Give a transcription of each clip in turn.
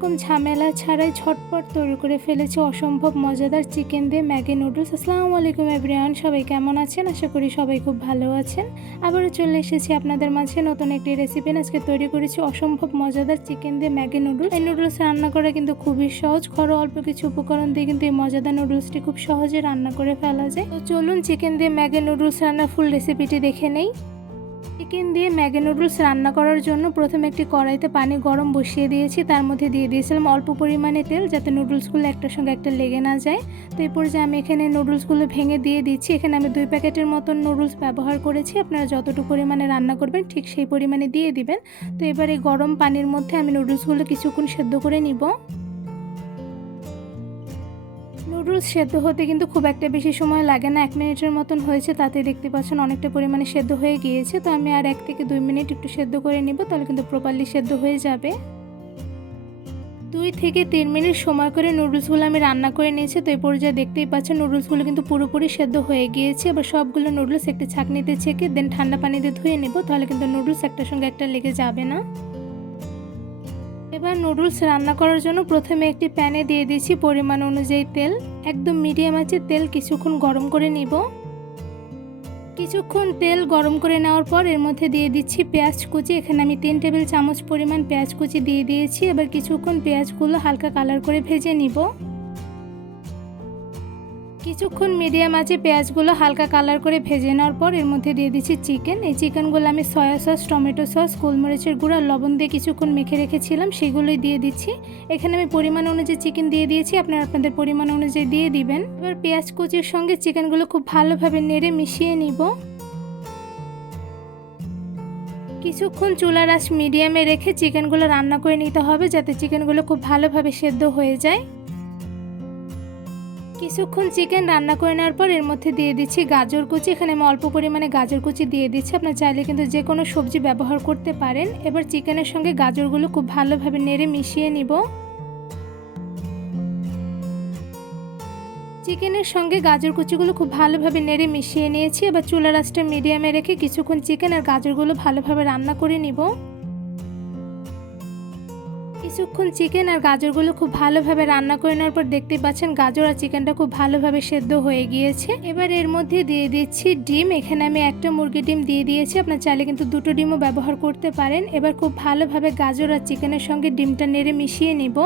রকম ঝামেলা ছাড়াই ঝটপট তৈরি করে ফেলেছি অসম্ভব মজাদার চিকেন দিয়ে ম্যাগি নুডলস। আসসালামু আলাইকুম এভরিওয়ান, সবাই কেমন আছেন? আশা করি সবাই খুব ভালো আছেন। আবারও চলে এসেছি আপনাদের মাঝে নতুন একটি রেসিপি। আজকে তৈরি করেছি অসম্ভব মজাদার চিকেন দিয়ে ম্যাগি নুডলস। এই নুডলস রান্না করা কিন্তু খুবই সহজ, ঘরোয়া অল্প কিছু উপকরণ দিয়ে কিন্তু এই মজাদার নুডলসটি খুব সহজে রান্না করে ফেলা যায়। তো চলুন চিকেন দিয়ে ম্যাগি নুডলস রান্নার ফুল রেসিপিটি দেখে নেই। চিকেন দিয়ে ম্যাগি নুডলস রান্না করার জন্য প্রথমে একটি কড়াইতে পানি গরম বসিয়ে দিয়েছি। তার মধ্যে দিয়ে দিয়েছিলাম অল্প পরিমাণে তেল, যাতে নুডলসগুলো একটার সঙ্গে একটা লেগে না যায়। তো এই পর্যায়ে আমি এখানে নুডলসগুলো ভেঙে দিয়ে দিচ্ছি। এখানে আমি 2 প্যাকেটের মতন নুডলস ব্যবহার করেছি। আপনারা যতটুকু পরিমাণে রান্না করবেন ঠিক সেই পরিমাণে দিয়ে দিবেন। তো এবার এই গরম পানির মধ্যে আমি নুডলসগুলো কিছুক্ষণ সেদ্ধ করে নিব। নুডলস সেদ্ধ হতে কিন্তু খুব একটা বেশি সময় লাগে না, 1 মিনিটের মতন হয়েছে। তাতে দেখতে পাচ্ছেন অনেকটা পরিমাণে সেদ্ধ হয়ে গিয়েছে। তো আমি আর 1 থেকে 2 মিনিট একটু সেদ্ধ করে নিব, তাহলে কিন্তু প্রপারলি সেদ্ধ হয়ে যাবে। 2 থেকে 3 মিনিট সময় করে নুডলসগুলো আমি রান্না করে নিয়েছি। তো এই পর্যায়ে দেখতেই পাচ্ছেন নুডলসগুলো কিন্তু পুরোপুরি সেদ্ধ হয়ে গিয়েছে। এবার সবগুলো নুডলস একটি ছাঁকনিতে ছেঁকে দেন ঠান্ডা পানিতে ধুয়ে নেব, তাহলে কিন্তু নুডলস একটার সঙ্গে একটা লেগে যাবে না। এবার নুডলস রান্না করার জন্য প্রথমে একটি প্যানে দিয়ে দিয়েছি পরিমাণ অনুযায়ী তেল। একদম মিডিয়াম আঁচে তেল কিছুক্ষণ গরম করে নিব। কিছুক্ষণ তেল গরম করে নেওয়ার পর এর মধ্যে দিয়ে দিচ্ছি পেঁয়াজ কুচি। এখানে আমি 3 টেবিল চামচ পরিমাণ পেঁয়াজ কুচি দিয়ে দিয়েছি। এবার কিছুক্ষণ পেঁয়াজগুলো হালকা কালার করে ভেজে নিব। কিছুক্ষণ মিডিয়াম আঁচে পেঁয়াজগুলো হালকা কালার করে ভেজে নেওয়ার পর এর মধ্যে দিয়ে দিচ্ছি চিকেন। এই চিকেনগুলো আমি সয়া সস, টমেটো সস, গোলমরিচের গুঁড়া, লবণ দিয়ে কিছুক্ষণ মেখে রেখেছিলাম, সেগুলোই দিয়ে দিচ্ছি। এখানে আমি পরিমাণ অনুযায়ী চিকেন দিয়ে দিয়েছি, আপনারা আপনাদের পরিমাণ অনুযায়ী দিয়ে দিবেন। এবার পেঁয়াজ কুচির সঙ্গে চিকেনগুলো খুব ভালোভাবে নেড়ে মিশিয়ে নিব। কিছুক্ষণ চুলার আঁচ মিডিয়ামে রেখে চিকেনগুলো রান্না করে নিতে হবে, যাতে চিকেনগুলো খুব ভালোভাবে সেদ্ধ হয়ে যায়। কিছুক্ষণ চিকেন রান্না করে নেওয়ার পর এর মধ্যে দিয়ে দিচ্ছি গাজর কুচি। এখানে আমি অল্প পরিমাণে গাজর কুচি দিয়ে দিচ্ছি, আপনার চাইলে কিন্তু যে কোনো সবজি ব্যবহার করতে পারেন। এবার চিকেনের সঙ্গে গাজরগুলো খুব ভালোভাবে নেড়ে মিশিয়ে নিব। চিকেনের সঙ্গে গাজর কুচিগুলো খুব ভালোভাবে নেড়ে মিশিয়ে নিয়েছি। এবার চুলার আঁচটা মিডিয়ামে রেখে কিছুক্ষণ চিকেন আর গাজরগুলো ভালোভাবে রান্না করে নিব। কিছুক্ষণ চিকেন আর গাজরগুলো খুব ভালোভাবে রান্না করে নেওয়ার পর দেখতেই পাচ্ছেন গাজর আর চিকেনটা খুব ভালোভাবে সেদ্ধ হয়ে গিয়েছে। এবার এর মধ্যে দিয়ে দিচ্ছি ডিম। এখানে আমি একটা মুরগির ডিম দিয়ে দিয়েছি, আপনার চাইলে কিন্তু 2টো ডিমও ব্যবহার করতে পারেন। এবার খুব ভালোভাবে গাজর আর চিকেনের সঙ্গে ডিমটা নেড়ে মিশিয়ে নিব।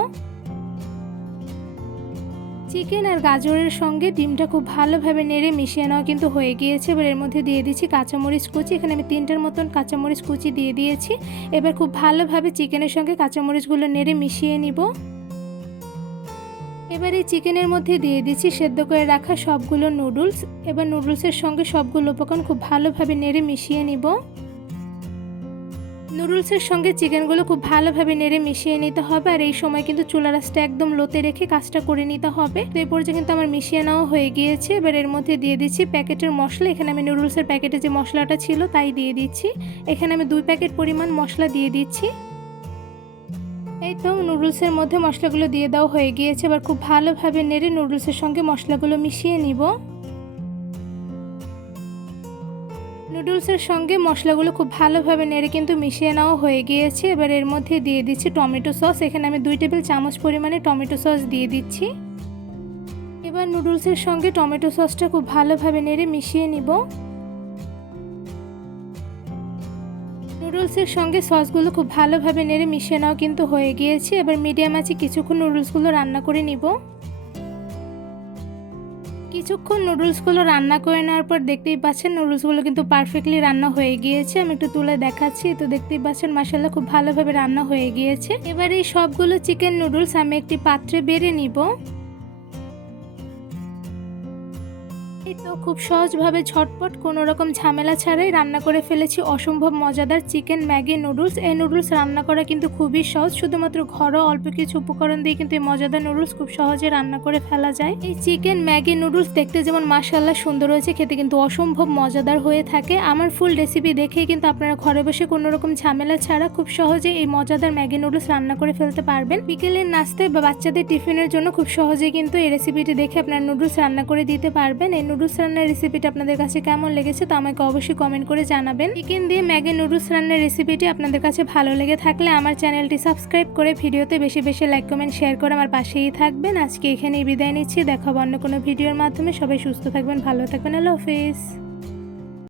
চিকেন আর গাজরের সঙ্গে ডিমটা খুব ভালোভাবে নেড়ে মিশিয়ে নেওয়া কিন্তু হয়ে গিয়েছে। এবার এর মধ্যে দিয়ে দিচ্ছি কাঁচামরিচ কুচি। এখানে আমি 3টার মতন কাঁচামরিচ কুচি দিয়ে দিয়েছি। এবার খুব ভালোভাবে চিকেনের সঙ্গে কাঁচামরিচগুলো নেড়ে মিশিয়ে নিব। এবার এই চিকেনের মধ্যে দিয়ে দিচ্ছি সেদ্ধ করে রাখা সবগুলো নুডলস। এবার নুডলসের সঙ্গে সবগুলো উপকরণ খুব ভালোভাবে নেড়ে মিশিয়ে নিব। নুডলসের সঙ্গে চিকেনগুলো খুব ভালোভাবে নেড়ে মিশিয়ে নিতে হবে, আর এই সময় কিন্তু চুলার আঁচটা একদম লোতে রেখে কাজটা করে নিতে হবে। তো এই পর্যায়ে কিন্তু আমার মিশিয়ে নেওয়া হয়ে গিয়েছে। এবার এর মধ্যে দিয়ে দিচ্ছি প্যাকেটের মশলা। এখানে আমি নুডলসের প্যাকেটে যে মশলাটা ছিল তাই দিয়ে দিচ্ছি। এখানে আমি 2 প্যাকেট পরিমাণ মশলা দিয়ে দিচ্ছি। এই তো নুডলসের মধ্যে মশলাগুলো দিয়ে দেওয়া হয়ে গিয়েছে। এবার খুব ভালোভাবে নেড়ে নুডলসের সঙ্গে মশলাগুলো মিশিয়ে নিব। নুডলসের সঙ্গে মশলাগুলো খুব ভালোভাবে নেড়ে কিন্তু মিশিয়ে নেওয়া হয়ে গিয়েছে। এবার এর মধ্যে দিয়ে দিচ্ছি টমেটো সস। এখানে আমি 2 টেবিল চামচ পরিমাণে টমেটো সস দিয়ে দিচ্ছি। এবার নুডলসের সঙ্গে টমেটো সসটা খুব ভালোভাবে নেড়ে মিশিয়ে নিব। নুডলসের সঙ্গে সসগুলো খুব ভালোভাবে নেড়ে মিশিয়ে নেওয়া কিন্তু হয়ে গিয়েছে। এবার মিডিয়াম আঁচে কিছুক্ষণ নুডলসগুলো রান্না করে নিব। কিছুক্ষণ নুডলসগুলো রান্না করে নেওয়ার পর দেখতেই পাচ্ছেন নুডলসগুলো কিন্তু পারফেক্টলি রান্না হয়ে গিয়েছে। আমি একটু তুলে দেখাচ্ছি, তো দেখতেই পাচ্ছেন মাশাআল্লাহ খুব ভালোভাবে রান্না হয়ে গিয়েছে। এবার এই সবগুলো চিকেন নুডলস আমি একটি পাত্রে বেড়ে নিব। এই তো খুব সহজভাবে ঝটপট কোনো রকম ঝামেলা ছাড়াই রান্না করে ফেলেছি অসম্ভব মজাদার চিকেন ম্যাগি নুডলস। এই নুডলস রান্না করা কিন্তু খুবই সহজ, শুধুমাত্র ঘরোয়া অল্প কিছু উপকরণ দিয়ে কিন্তু এই মজাদার নুডলস খুব সহজে রান্না করে ফেলা যায়। এই চিকেন ম্যাগি নুডলস দেখতে যেমন মাশাআল্লাহ সুন্দর হয়েছে, খেতে কিন্তু অসম্ভব মজাদার হয়ে থাকে। আমার ফুল রেসিপি দেখেই কিন্তু আপনারা ঘরে বসে কোনো রকম ঝামেলা ছাড়া খুব সহজে এই মজাদার ম্যাগি নুডলস রান্না করে ফেলতে পারবেন। বিকেলের নাস্তায় বা বাচ্চাদের টিফিনের জন্য খুব সহজে কিন্তু এই রেসিপিটি দেখে আপনারা নুডলস রান্না করে দিতে পারবেন। এই নুডলস রান্নার রেসিপিটা আপনাদের কাছে কেমন লেগেছে তা আমাকে অবশ্যই কমেন্ট করে জানাবেন। চিকেন দিয়ে ম্যাগি নুডলস রান্নার রেসিপিটি আপনাদের কাছে ভালো লেগে থাকলে আমার চ্যানেলটি সাবস্ক্রাইব করে ভিডিওতে বেশি বেশি লাইক কমেন্ট শেয়ার করে আমার পাশেই থাকবেন। আজকে এখানেই বিদায় নিচ্ছি, দেখা হবে অন্য কোনো ভিডিওর মাধ্যমে। সবাই সুস্থ থাকবেন, ভালো থাকবেন, আল্লাহ হাফেজ।